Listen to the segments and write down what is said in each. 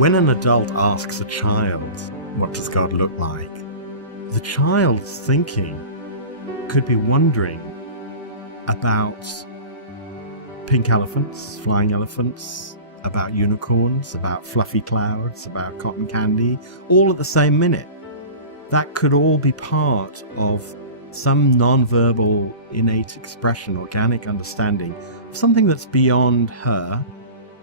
When an adult asks a child, what does God look like? The child's thinking could be wondering about pink elephants, flying elephants, about unicorns, about fluffy clouds, about cotton candy, all at the same minute. That could all be part of some non-verbal, innate expression, organic understanding of something that's beyond her,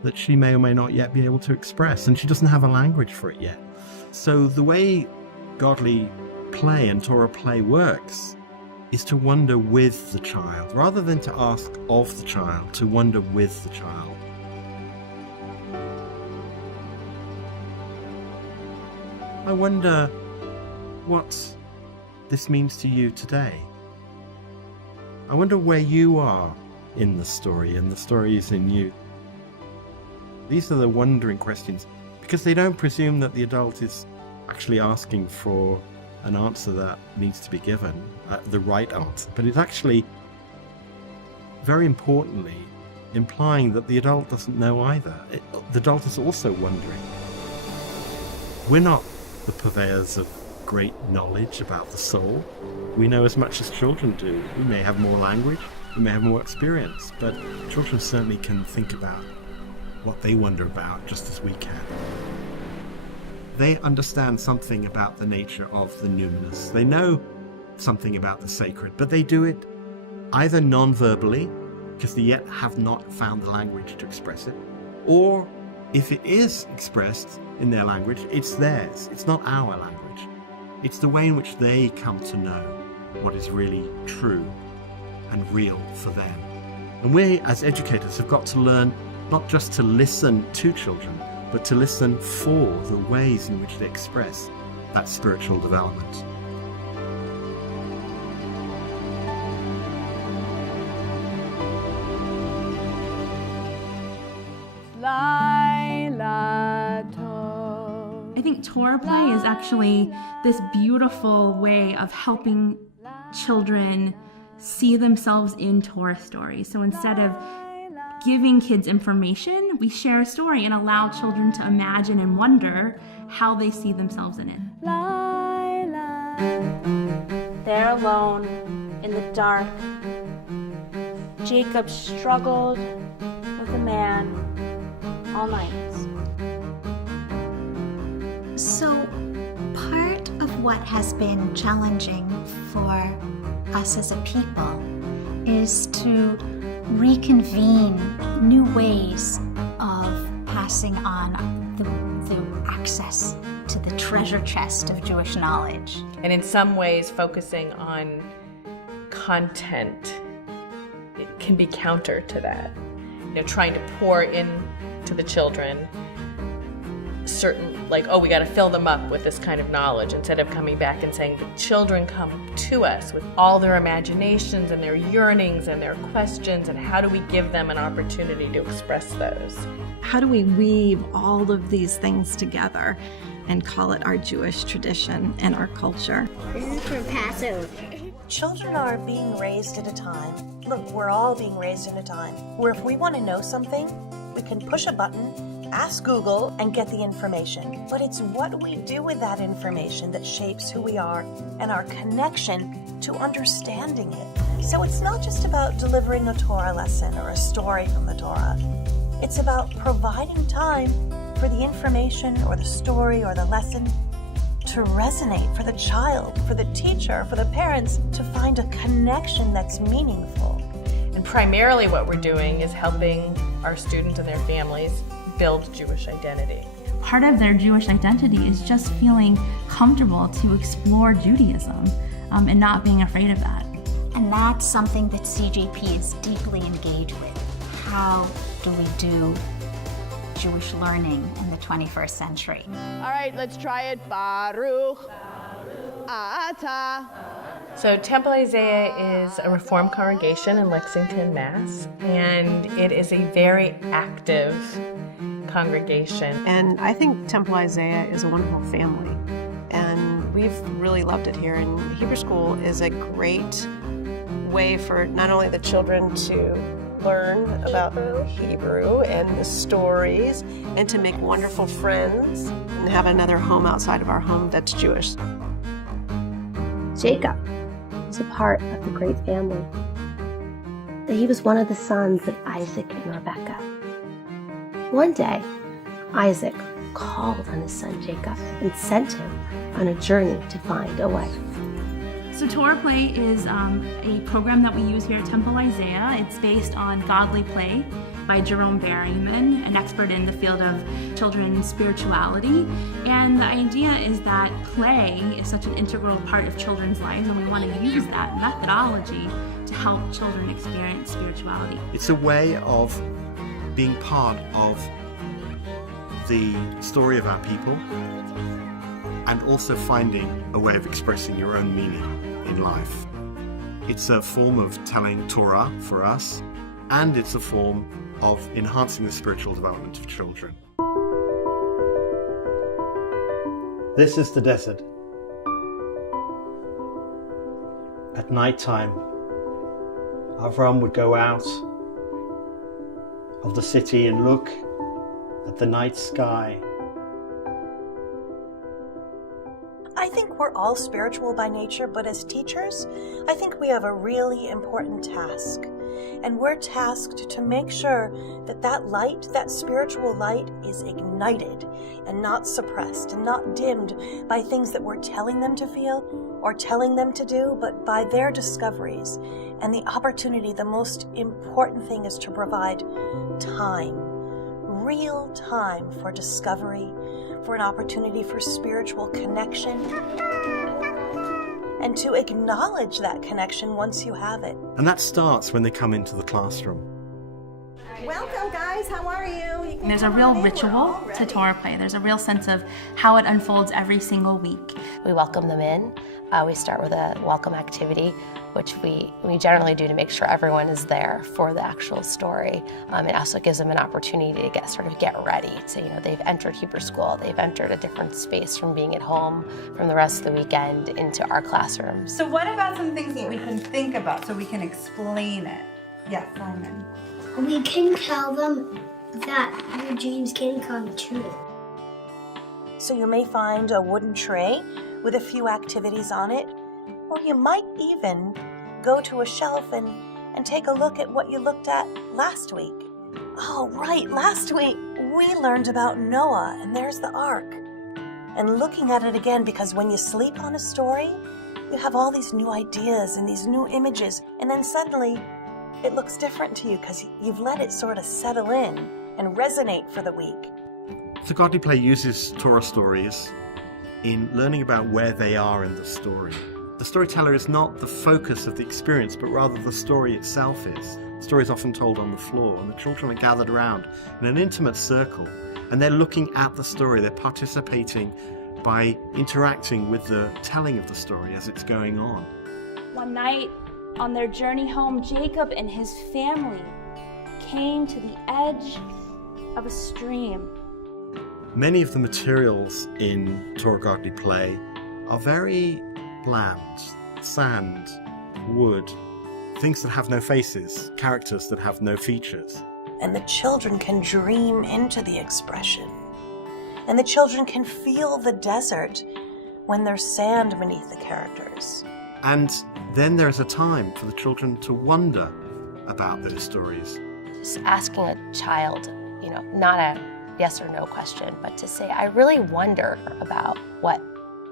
that she may or may not yet be able to express, and she doesn't have a language for it yet. So the way godly play and Torah play works is to wonder with the child, rather than to ask of the child, to wonder with the child. I wonder what this means to you today. I wonder where you are in the story, and the story is in you. These are the wondering questions, because they don't presume that the adult is actually asking for an answer that needs to be given, the right answer, but it's actually, very importantly, implying that the adult doesn't know either. The adult is also wondering. We're not the purveyors of great knowledge about the soul. We know as much as children do. We may have more language, we may have more experience, but children certainly can think about what they wonder about just as we can. They understand something about the nature of the numinous. They know something about the sacred, but they do it either non-verbally, because they yet have not found the language to express it, or if it is expressed in their language, it's theirs. It's not our language. It's the way in which they come to know what is really true and real for them. And we, as educators, have got to learn not just to listen to children, but to listen for the ways in which they express that spiritual development. I think Torah play is actually this beautiful way of helping children see themselves in Torah stories. So instead of giving kids information, we share a story and allow children to imagine and wonder how they see themselves in it. There alone in the dark, Jacob struggled with a man all night. So part of what has been challenging for us as a people is to reconvene new ways of passing on the access to the treasure chest of Jewish knowledge. And in some ways, focusing on content, it can be counter to that. Trying to pour in to the children certain, like, oh, we got to fill them up with this kind of knowledge, instead of coming back and saying the children come to us with all their imaginations and their yearnings and their questions, and how do we give them an opportunity to express those? How do we weave all of these things together and call it our Jewish tradition and our culture? This is for Passover. Children are being raised at a time. Look, we're all being raised at a time where if we want to know something, we can push a button, ask Google, and get the information. But it's what we do with that information that shapes who we are and our connection to understanding it. So it's not just about delivering a Torah lesson or a story from the Torah. It's about providing time for the information or the story or the lesson to resonate for the child, for the teacher, for the parents, to find a connection that's meaningful. And primarily what we're doing is helping our students and their families build Jewish identity. Part of their Jewish identity is just feeling comfortable to explore Judaism and not being afraid of that. And that's something that CJP is deeply engaged with. How do we do Jewish learning in the 21st century? All right, let's try it. Baruch Ata. So Temple Isaiah is a Reformed congregation in Lexington, Mass, and it is a very active congregation. And I think Temple Isaiah is a wonderful family, and we've really loved it here. And Hebrew School is a great way for not only the children to learn about Hebrew and the stories, and to make wonderful friends and have another home outside of our home that's Jewish. Jacob was a part of the great family. He was one of the sons of Isaac and Rebekah. One day, Isaac called on his son Jacob and sent him on a journey to find a wife. So Torah Play is a program that we use here at Temple Isaiah. It's based on Godly Play by Jerome Berryman, an expert in the field of children's spirituality. And the idea is that play is such an integral part of children's lives, and we want to use that methodology to help children experience spirituality. It's a way of being part of the story of our people and also finding a way of expressing your own meaning in life. It's a form of telling Torah for us, and it's a form of enhancing the spiritual development of children. This is the desert. At night time, Avram would go out of the city and look at the night sky. I think we're all spiritual by nature, but as teachers, I think we have a really important task. And we're tasked to make sure that that light, that spiritual light, is ignited and not suppressed and not dimmed by things that we're telling them to feel or telling them to do, but by their discoveries. And the opportunity, the most important thing is to provide time, real time for discovery, for an opportunity for spiritual connection, and to acknowledge that connection once you have it. And that starts when they come into the classroom. Welcome, guys. How are you? There's a real ritual to Torah Play. There's a real sense of how it unfolds every single week. We welcome them in. We start with a welcome activity, which we generally do to make sure everyone is there for the actual story. It also gives them an opportunity to get ready. So, they've entered Hebrew school, they've entered a different space from being at home, from the rest of the weekend into our classrooms. So what about some things that we can think about so we can explain it? Yes, Simon. We can tell them that your dreams can come true. So you may find a wooden tray with a few activities on it, or you might even go to a shelf and take a look at what you looked at last week. Oh, right, last week we learned about Noah, and there's the ark. And looking at it again, because when you sleep on a story, you have all these new ideas and these new images, and then suddenly it looks different to you because you've let it sort of settle in and resonate for the week. So Godly Play uses Torah stories in learning about where they are in the story. The storyteller is not the focus of the experience, but rather the story itself is. The story is often told on the floor, and the children are gathered around in an intimate circle, and they're looking at the story. They're participating by interacting with the telling of the story as it's going on. One night, on their journey home, Jacob and his family came to the edge of a stream. Many of the materials in Torah Godly Play are very bland. Sand, wood, things that have no faces, characters that have no features. And the children can dream into the expression. And the children can feel the desert when there's sand beneath the characters. And then there's a time for the children to wonder about those stories. Just asking a child, not a yes or no question, but to say, I really wonder about what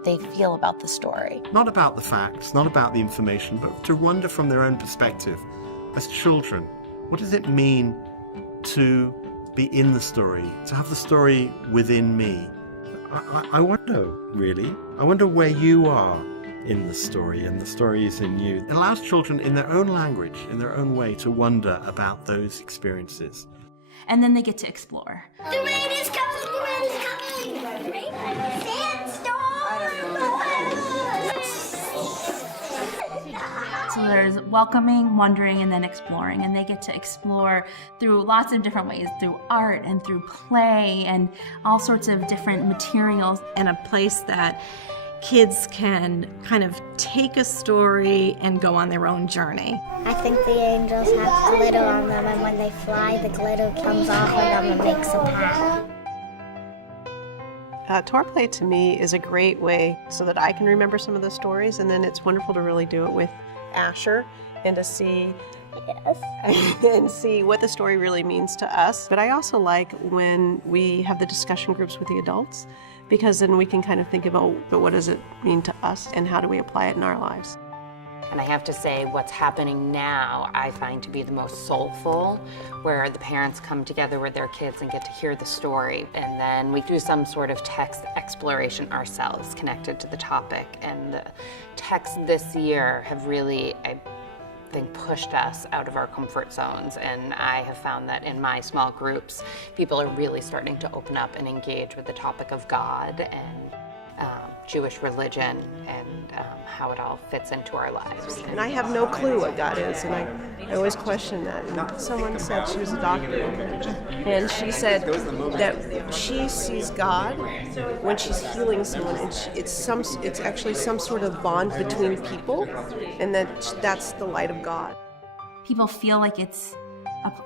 they feel about the story. Not about the facts, not about the information, but to wonder from their own perspective. As children, what does it mean to be in the story, to have the story within me? I wonder, really. I wonder where you are in the story, and the story is in you. It allows children in their own language, in their own way, to wonder about those experiences. And then they get to explore. The rain is coming! The rain is coming! So there's welcoming, wondering, and then exploring. And they get to explore through lots of different ways, through art and through play and all sorts of different materials. And a place that kids can kind of take a story and go on their own journey. I think the angels have glitter on them, and when they fly, the glitter comes off of them and makes them happy. Tour play to me is a great way so that I can remember some of the stories, and then it's wonderful to really do it with Asher and to see and see what the story really means to us. But I also like when we have the discussion groups with the adults, because then we can kind of think about, but what does it mean to us and how do we apply it in our lives? And I have to say, what's happening now I find to be the most soulful, where the parents come together with their kids and get to hear the story, and then we do some sort of text exploration ourselves connected to the topic. And the texts this year have really, I think, pushed us out of our comfort zones, and I have found that in my small groups, people are really starting to open up and engage with the topic of God and Jewish religion and how it all fits into our lives. And I have no clue what God is, and I always question that. And someone said, she was a doctor, and she said that she sees God when she's healing someone, and it's actually some sort of bond between people, and that's the light of God. People feel like it's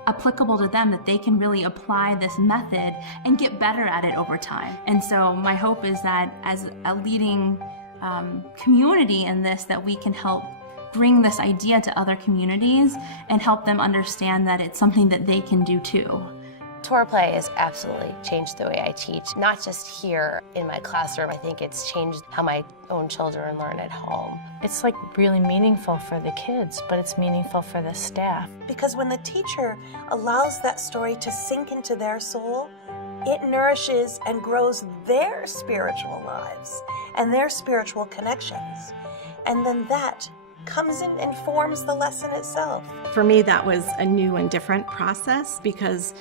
applicable to them, that they can really apply this method and get better at it over time. And so my hope is that as a leading community in this, that we can help bring this idea to other communities and help them understand that it's something that they can do too. Tour play has absolutely changed the way I teach, not just here in my classroom. I think it's changed how my own children learn at home. It's like really meaningful for the kids, but it's meaningful for the staff. Because when the teacher allows that story to sink into their soul, it nourishes and grows their spiritual lives and their spiritual connections. And then that comes in and forms the lesson itself. For me, that was a new and different process, because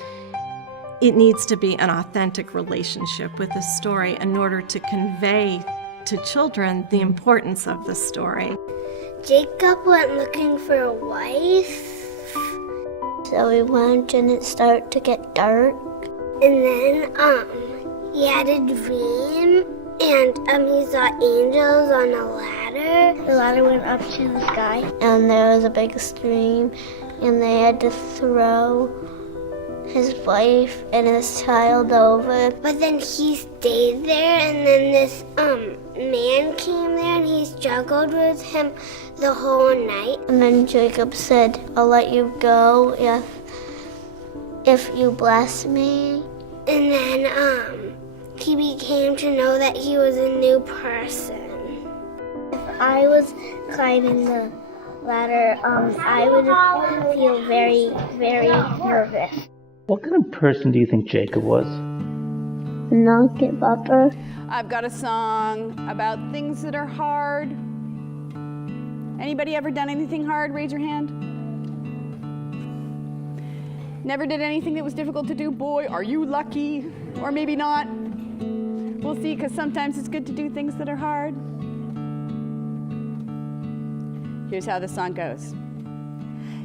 it needs to be an authentic relationship with the story in order to convey to children the importance of the story. Jacob went looking for a wife, so he went and it started to get dark. And then he had a dream, and he saw angels on a ladder. The ladder went up to the sky, and there was a big stream, and they had to throw his wife and his child over. But then he stayed there, and then this man came there, and he struggled with him the whole night. And then Jacob said, "I'll let you go if you bless me." And then he became to know that he was a new person. If I was climbing the ladder, I would feel very, very nervous. What kind of person do you think Jacob was? Non-give-upper. I've got a song about things that are hard. Anybody ever done anything hard? Raise your hand. Never did anything that was difficult to do? Boy, are you lucky. Or maybe not. We'll see, because sometimes it's good to do things that are hard. Here's how the song goes.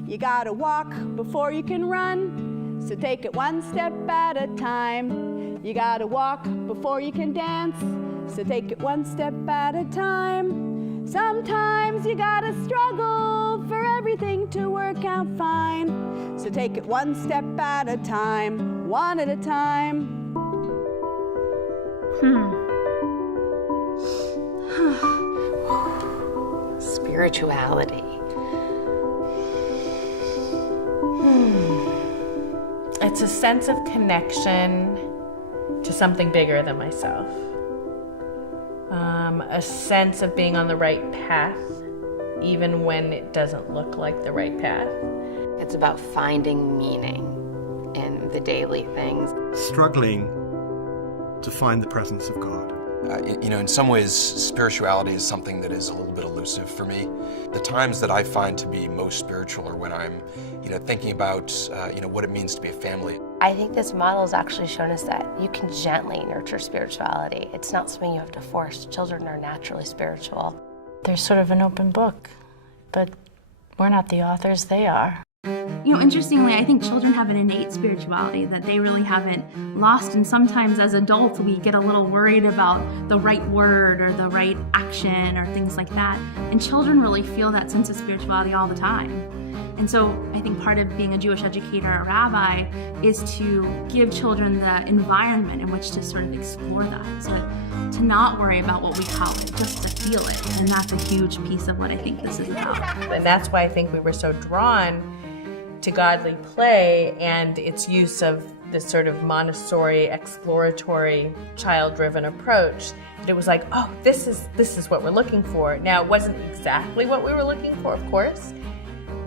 You gotta walk before you can run. So take it one step at a time. You gotta walk before you can dance. So take it one step at a time. Sometimes you gotta struggle for everything to work out fine. So take it one step at a time, one at a time. Spirituality. It's a sense of connection to something bigger than myself. A sense of being on the right path, even when it doesn't look like the right path. It's about finding meaning in the daily things. Struggling to find the presence of God. In some ways, spirituality is something that is a little bit elusive for me. The times that I find to be most spiritual are when I'm, thinking about, what it means to be a family. I think this model has actually shown us that you can gently nurture spirituality. It's not something you have to force. Children are naturally spiritual. There's sort of an open book, but we're not the authors, they are. Interestingly, I think children have an innate spirituality that they really haven't lost. And sometimes as adults, we get a little worried about the right word or the right action or things like that. And children really feel that sense of spirituality all the time. And so I think part of being a Jewish educator or rabbi is to give children the environment in which to sort of explore that, to not worry about what we call it, just to feel it. And that's a huge piece of what I think this is about. And that's why I think we were so drawn to Godly Play and its use of this sort of Montessori, exploratory, child-driven approach. That it was like, oh, this is what we're looking for. Now, it wasn't exactly what we were looking for, of course,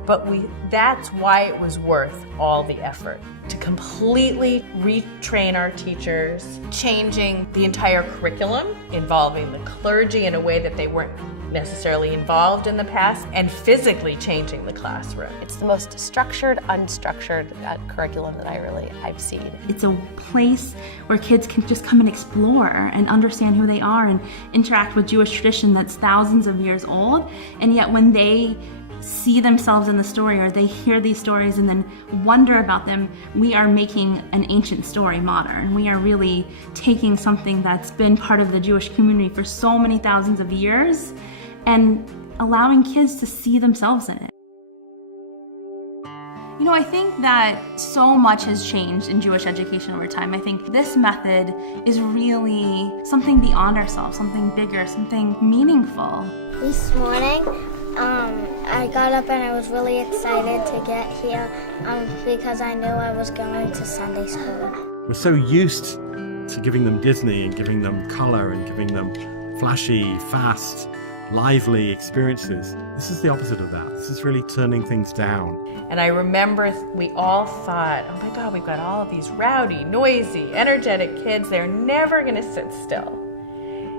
but that's why it was worth all the effort. To completely retrain our teachers, changing the entire curriculum, involving the clergy in a way that they weren't necessarily involved in the past, and physically changing the classroom. It's the most structured, unstructured curriculum that I've seen. It's a place where kids can just come and explore and understand who they are and interact with Jewish tradition that's thousands of years old. And yet when they see themselves in the story or they hear these stories and then wonder about them, we are making an ancient story modern. We are really taking something that's been part of the Jewish community for so many thousands of years and allowing kids to see themselves in it. I think that so much has changed in Jewish education over time. I think this method is really something beyond ourselves, something bigger, something meaningful. This morning, I got up and I was really excited to get here because I knew I was going to Sunday school. We're so used to giving them Disney and giving them color and giving them flashy, fast, lively experiences. This is the opposite of that. This is really turning things down. And I remember we all thought, oh my God, we've got all of these rowdy, noisy, energetic kids. They're never going to sit still.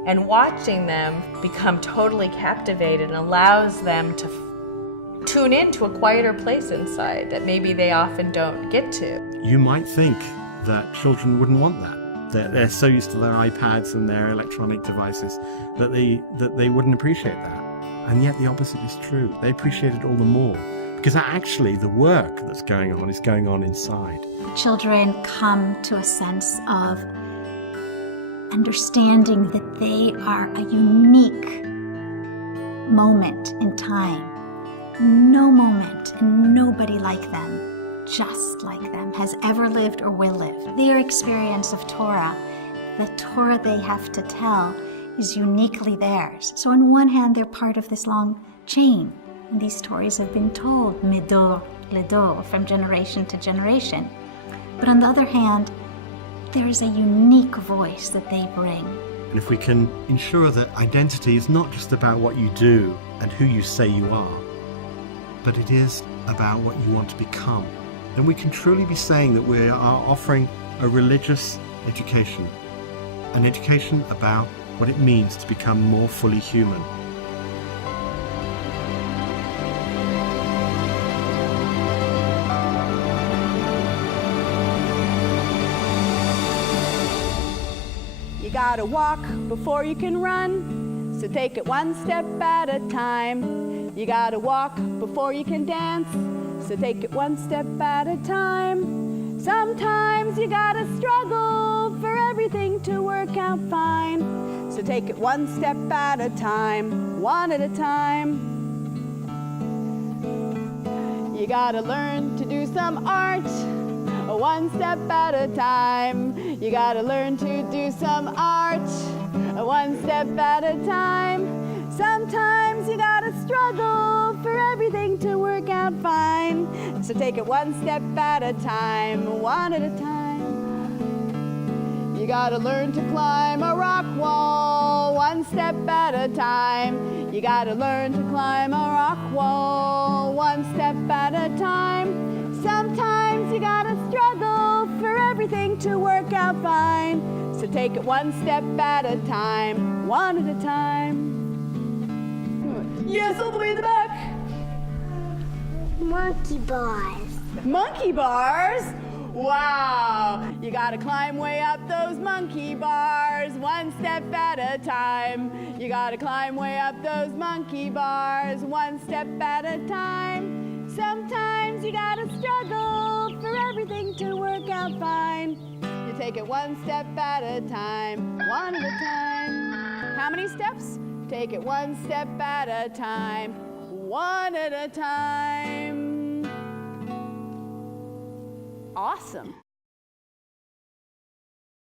And watching them become totally captivated allows them to tune into a quieter place inside that maybe they often don't get to. You might think that children wouldn't want that. They're so used to their iPads and their electronic devices that they wouldn't appreciate that. And yet the opposite is true. They appreciate it all the more because actually the work that's going on is going on inside. Children come to a sense of understanding that they are a unique moment in time. No moment and nobody like them, just like them, has ever lived or will live. Their experience of Torah, the Torah they have to tell, is uniquely theirs. So on one hand, they're part of this long chain. And these stories have been told medor ledor, from generation to generation. But on the other hand, there is a unique voice that they bring. And if we can ensure that identity is not just about what you do and who you say you are, but it is about what you want to become, then we can truly be saying that we are offering a religious education, an education about what it means to become more fully human. You gotta walk before you can run, so take it one step at a time. You gotta walk before you can dance, so take it one step at a time. Sometimes you gotta struggle for everything to work out fine, so take it one step at a time, one at a time. You gotta learn to do some art, one step at a time. You gotta learn to do some art, one step at a time. Sometimes you gotta struggle for everything to work out fine, so take it one step at a time, one at a time. You gotta learn to climb a rock wall, one step at a time. You gotta learn to climb a rock wall, one step at a time. Sometimes you gotta struggle for everything to work out fine, so take it one step at a time, one at a time. Yes, all the way in the back. Monkey bars. Monkey bars? Wow! You gotta climb way up those monkey bars, one step at a time. You gotta climb way up those monkey bars, one step at a time. Sometimes you gotta struggle for everything to work out fine. You take it one step at a time, one at a time. How many steps? Take it one step at a time, one at a time. Awesome.